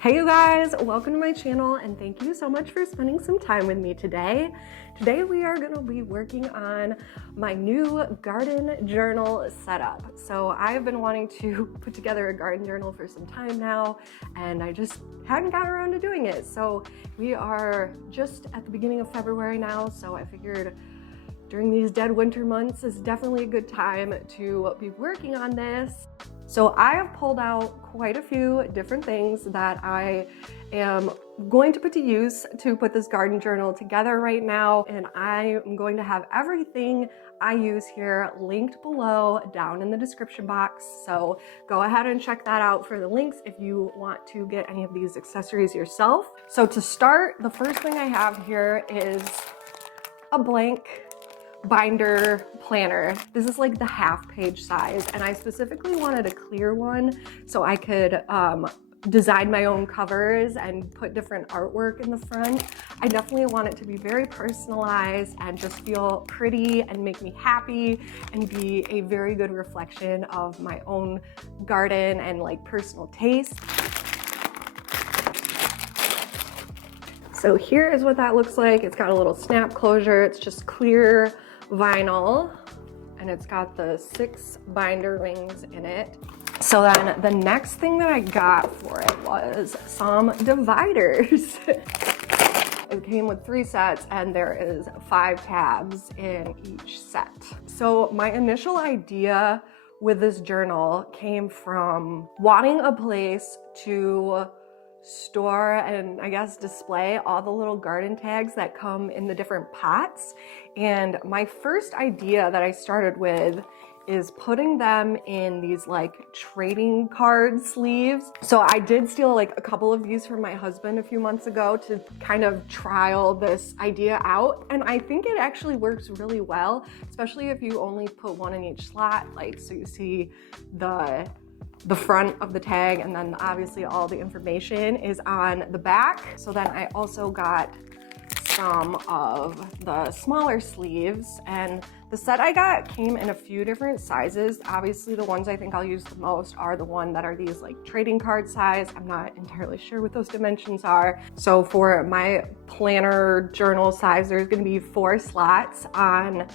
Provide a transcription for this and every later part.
Hey you guys, welcome to my channel and thank you so much for spending some time with me today. Today we are going to be working on my new garden journal setup. So I've been wanting to put together a garden journal for some time now and I just hadn't gotten around to doing it. So we are just at the beginning of February now, so I figured during these dead winter months is definitely a good time to be working on this. So I have pulled out quite a few different things that I am going to put to use to put this garden journal together right now. And I am going to have everything I use here linked below down in the description box. So go ahead and check that out for the links if you want to get any of these accessories yourself. So to start, the first thing I have here is a blank binder planner. This is like the half-page size, and I specifically wanted a clear one so I could design my own covers and put different artwork in the front. I definitely want it to be very personalized and just feel pretty and make me happy and be a very good reflection of my own garden and like personal taste. So here is what that looks like. It's got a little snap closure. It's just clear vinyl and it's got the 6 binder rings in it. So then the next thing that I got for it was some dividers. It came with 3 sets and there is 5 tabs in each set. So my initial idea with this journal came from wanting a place to store and I guess display all the little garden tags that come in the different pots. And my first idea that I started with is putting them in these like trading card sleeves. So I did steal like a couple of these from my husband a few months ago to kind of trial this idea out. And I think it actually works really well, especially if you only put one in each slot, like so you see the front of the tag and then obviously all the information is on the back. So then I also got some of the smaller sleeves, and the set I got came in a few different sizes. Obviously the ones I think I'll use the most are the one that are these like trading card size. I'm not entirely sure what those dimensions are. So for my planner journal size, there's gonna be 4 slots on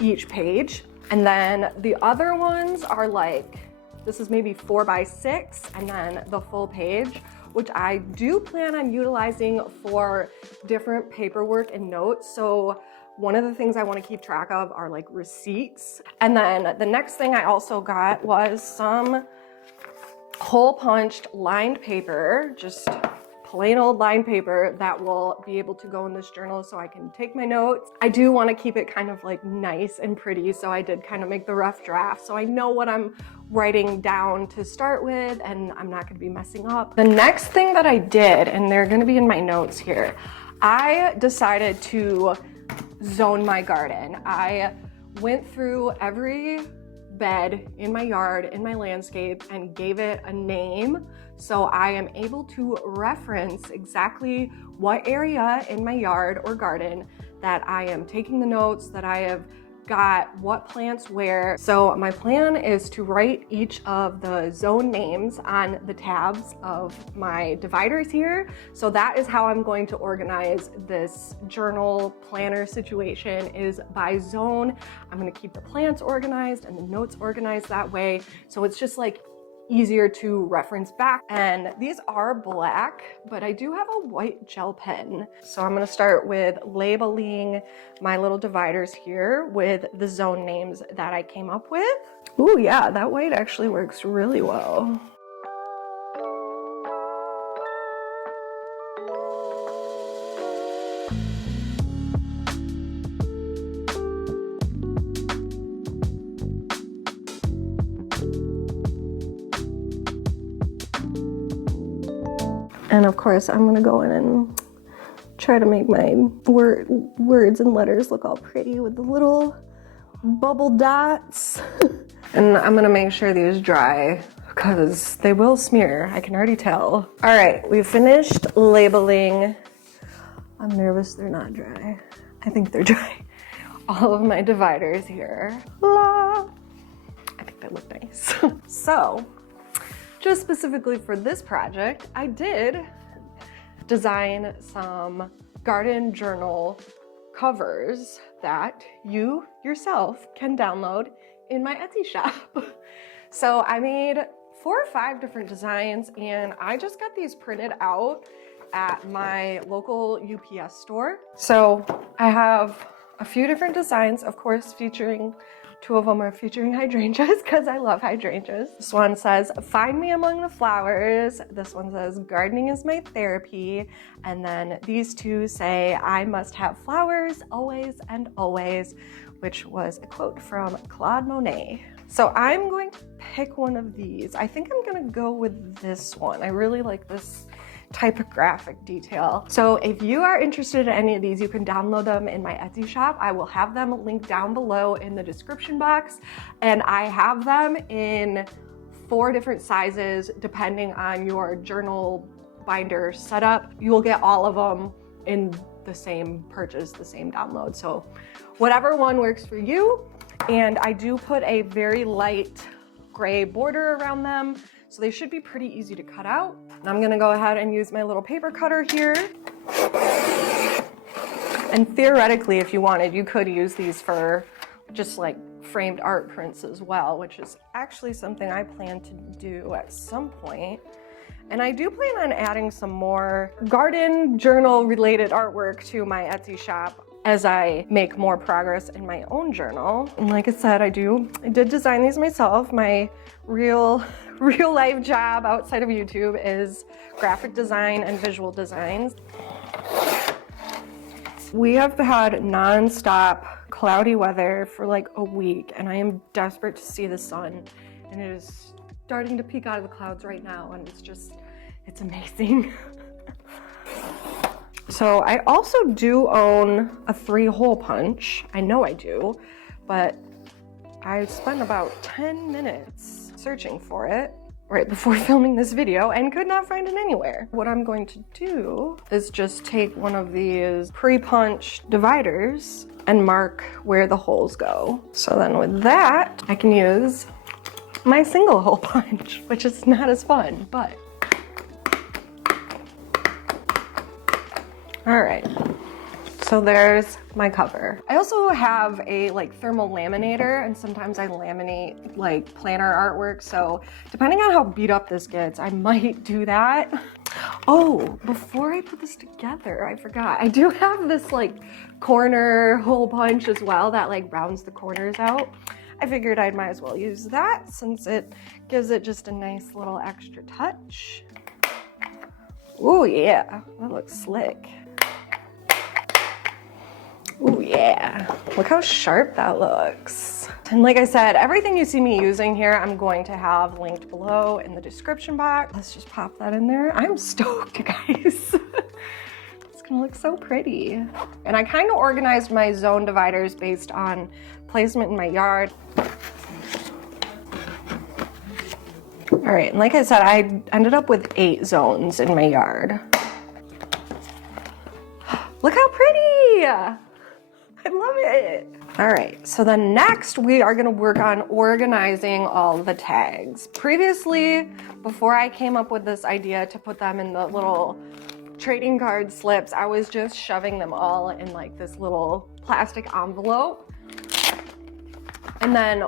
each page. And then the other ones are like, this is maybe 4 by 6 and then the full page, which I do plan on utilizing for different paperwork and notes. So one of the things I want to keep track of are like receipts. And then the next thing I also got was some hole punched lined paper, just plain old lined paper that will be able to go in this journal so I can take my notes. I do want to keep it kind of like nice and pretty, so I did kind of make the rough draft so I know what I'm writing down to start with and I'm not going to be messing up. The next thing that I did, and they're going to be in my notes here, I decided to zone my garden. I went through every bed in my yard, in my landscape, and gave it a name so I am able to reference exactly what area in my yard or garden that I am taking the notes, that I have got what plants where. So my plan is to write each of the zone names on the tabs of my dividers here. So that is how I'm going to organize this journal planner situation, is by zone. I'm going to keep the plants organized and the notes organized that way. So it's just like easier to reference back. And these are black, but I do have a white gel pen. So I'm gonna start with labeling my little dividers here with the zone names that I came up with. Ooh, yeah, that white actually works really well. And of course, I'm gonna go in and try to make my words and letters look all pretty with the little bubble dots. And I'm gonna make sure these dry because they will smear. I can already tell. All right, we finished labeling. I'm nervous they're not dry. I think they're dry. All of my dividers here. La. I think they look nice. So, just specifically for this project, I did design some garden journal covers that you yourself can download in my Etsy shop. So I made 4 or 5 different designs, and I just got these printed out at my local UPS store. So I have a few different designs, of course, featuring 2 of them are featuring hydrangeas because I love hydrangeas. This one says, "Find me among the flowers." This one says, "Gardening is my therapy." And then these 2 say, "I must have flowers always and always," which was a quote from Claude Monet. So I'm going to pick one of these. I think I'm gonna go with this one. I really like this typographic detail. So if you are interested in any of these, you can download them in my Etsy shop. I will have them linked down below in the description box. And I have them in 4 different sizes depending on your journal binder setup. You will get all of them in the same purchase, the same download. So whatever one works for you. And I do put a very light gray border around them, so they should be pretty easy to cut out. And I'm gonna go ahead and use my little paper cutter here. And theoretically, if you wanted, you could use these for just like framed art prints as well, which is actually something I plan to do at some point. And I do plan on adding some more garden journal related artwork to my Etsy shop as I make more progress in my own journal. And like I said, I did design these myself. My real life job outside of YouTube is graphic design and visual designs. We have had nonstop cloudy weather for like a week, and I am desperate to see the sun. And it is starting to peek out of the clouds right now, and it's amazing. So I also do own a 3-hole punch. I know I do, but I spent about 10 minutes searching for it right before filming this video and could not find it anywhere. What I'm going to do is just take one of these pre-punched dividers and mark where the holes go. So then with that, I can use my single hole punch, which is not as fun, but all right, so there's my cover. I also have a like thermal laminator, and sometimes I laminate like planner artwork. So depending on how beat up this gets, I might do that. Oh, before I put this together, I forgot. I do have this like corner hole punch as well that like rounds the corners out. I figured I might as well use that since it gives it just a nice little extra touch. Oh yeah, that looks slick. Oh yeah, look how sharp that looks. And like I said, everything you see me using here, I'm going to have linked below in the description box. Let's just pop that in there. I'm stoked, guys. It's gonna look so pretty. And I kind of organized my zone dividers based on placement in my yard. All right, and like I said, I ended up with 8 zones in my yard. Look how pretty! I love it. All right, so then next we are gonna work on organizing all the tags. Previously, before I came up with this idea to put them in the little trading card slips, I was just shoving them all in like this little plastic envelope. And then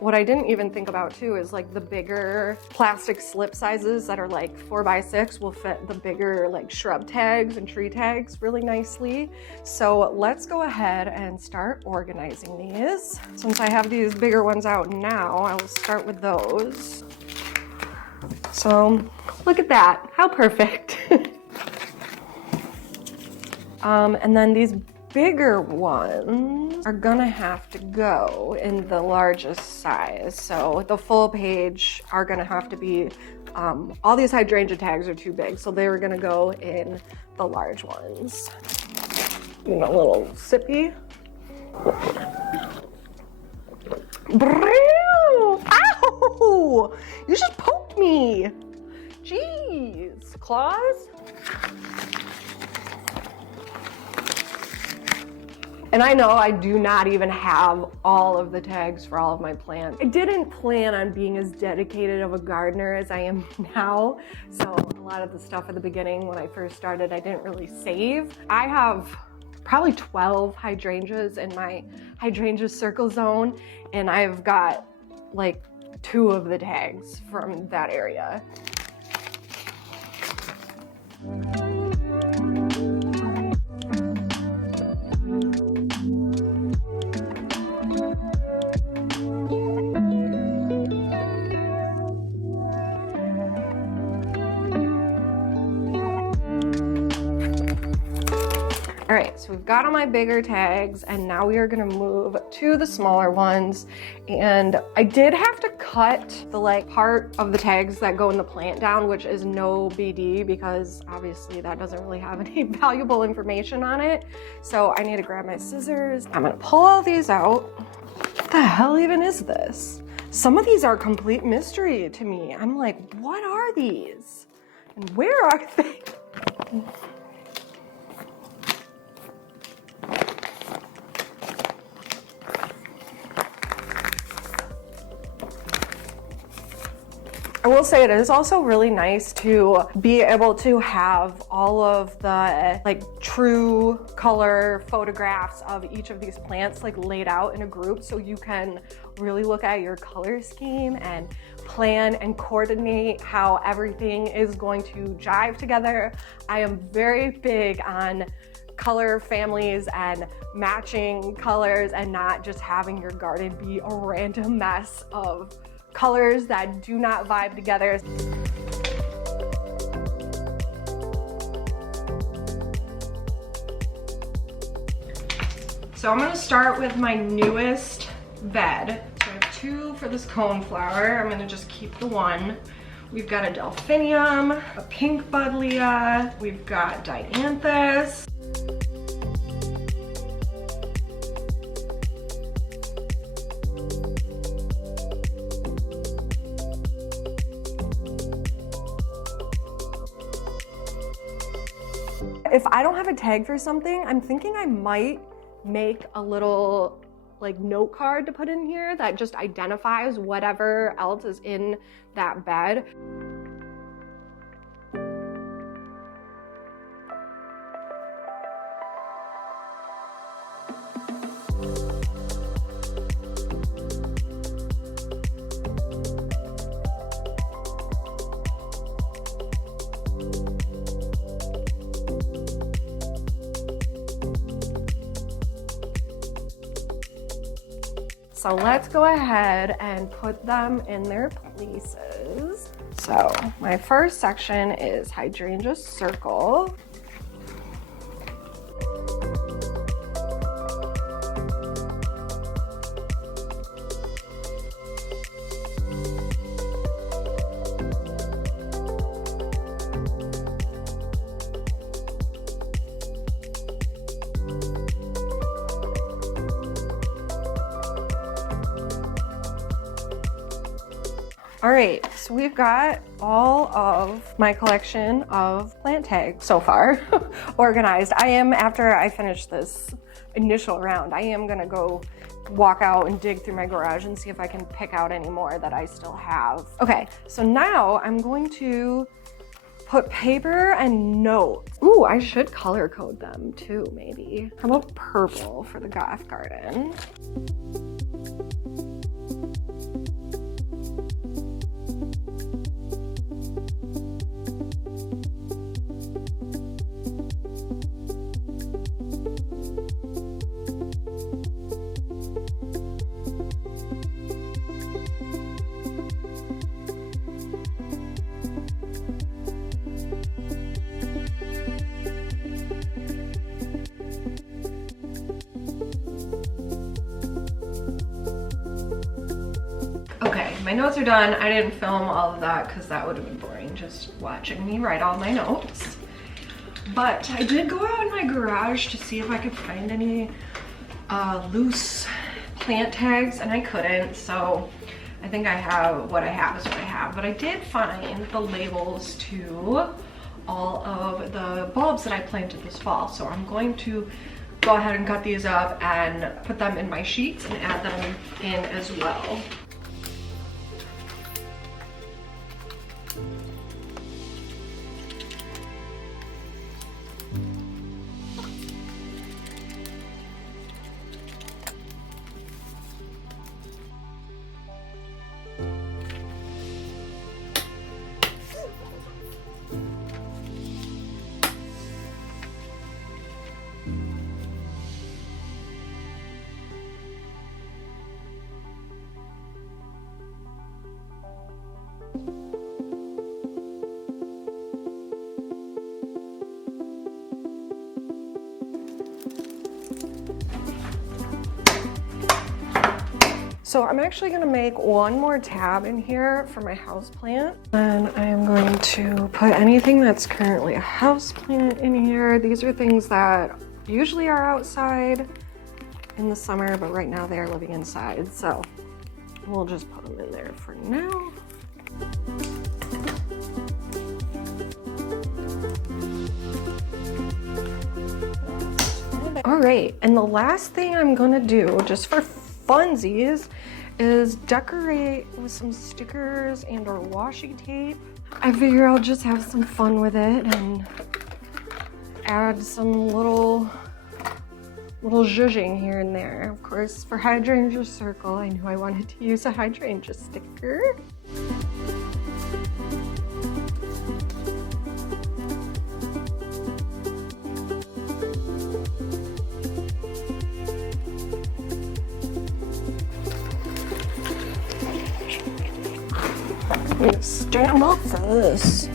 what I didn't even think about too is like the bigger plastic slip sizes that are like 4x6 will fit the bigger like shrub tags and tree tags really nicely. So let's go ahead and start organizing these. Since I have these bigger ones out now, I will start with those. So look at that, how perfect. And then these bigger ones are gonna have to go in the largest size. So the full page are gonna have to be, all these hydrangea tags are too big, so they were gonna go in the large ones. You know, a little sippy. Ow! You just poked Help me. Jeez, claws. And I know I do not even have all of the tags for all of my plants. I didn't plan on being as dedicated of a gardener as I am now. So a lot of the stuff at the beginning when I first started, I didn't really save. I have probably 12 hydrangeas in my hydrangea circle zone, and I've got like 2 of the tags from that area. All right, so we've got all my bigger tags, and now we are gonna move to the smaller ones. And I did have to cut the part of the tags that go in the plant down, which is no BD, because obviously that doesn't really have any valuable information on it. So I need to grab my scissors. I'm gonna pull all these out. What the hell even is this? Some of these are complete mystery to me. I'm like, what are these? And where are they? I will say it is also really nice to be able to have all of the true color photographs of each of these plants laid out in a group, so you can really look at your color scheme and plan and coordinate how everything is going to jive together. I am very big on color families and matching colors, and not just having your garden be a random mess of colors that do not vibe together. So I'm gonna start with my newest bed. So I have 2 for this coneflower. I'm gonna just keep the 1. We've got a delphinium, a pink buddleia, we've got dianthus. If I don't have a tag for something, I'm thinking I might make a little note card to put in here that just identifies whatever else is in that bed. So let's go ahead and put them in their places. So my first section is hydrangea circle. All right, so we've got all of my collection of plant tags so far organized. After I finish this initial round, I am gonna go walk out and dig through my garage and see if I can pick out any more that I still have. Okay, so now I'm going to put paper and notes. Ooh, I should color code them too, maybe. How about purple for the goth garden? Okay, my notes are done. I didn't film all of that because that would have been boring just watching me write all my notes. But I did go out in my garage to see if I could find any loose plant tags, and I couldn't. So I think I have what I have is what I have, but I did find the labels to all of the bulbs that I planted this fall. So I'm going to go ahead and cut these up and put them in my sheets and add them in as well. So I'm actually gonna make one more tab in here for my houseplant. And I am going to put anything that's currently a houseplant in here. These are things that usually are outside in the summer, but right now they are living inside. So we'll just put them in there for now. All right, and the last thing I'm gonna do, just for funsies, is decorate with some stickers and or washi tape. I figure I'll just have some fun with it and add some little zhuzhing here and there. Of course, for hydrangea circle, I knew I wanted to use a hydrangea sticker. I'm gonna stand up for this.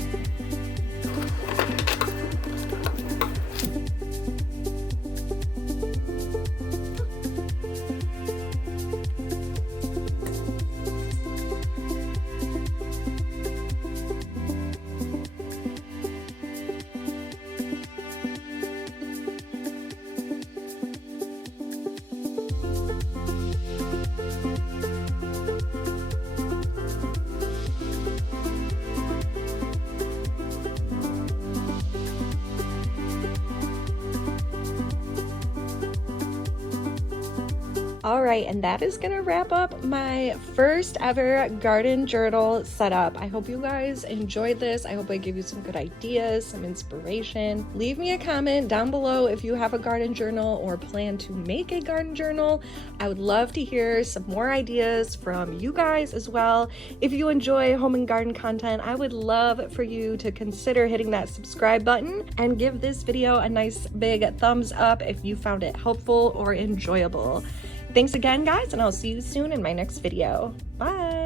All right, and that is gonna wrap up my first ever garden journal setup. I hope you guys enjoyed this. I hope I gave you some good ideas, some inspiration. Leave me a comment down below if you have a garden journal or plan to make a garden journal. I would love to hear some more ideas from you guys as well. If you enjoy home and garden content, I would love for you to consider hitting that subscribe button and give this video a nice big thumbs up if you found it helpful or enjoyable. Thanks again, guys, and I'll see you soon in my next video. Bye.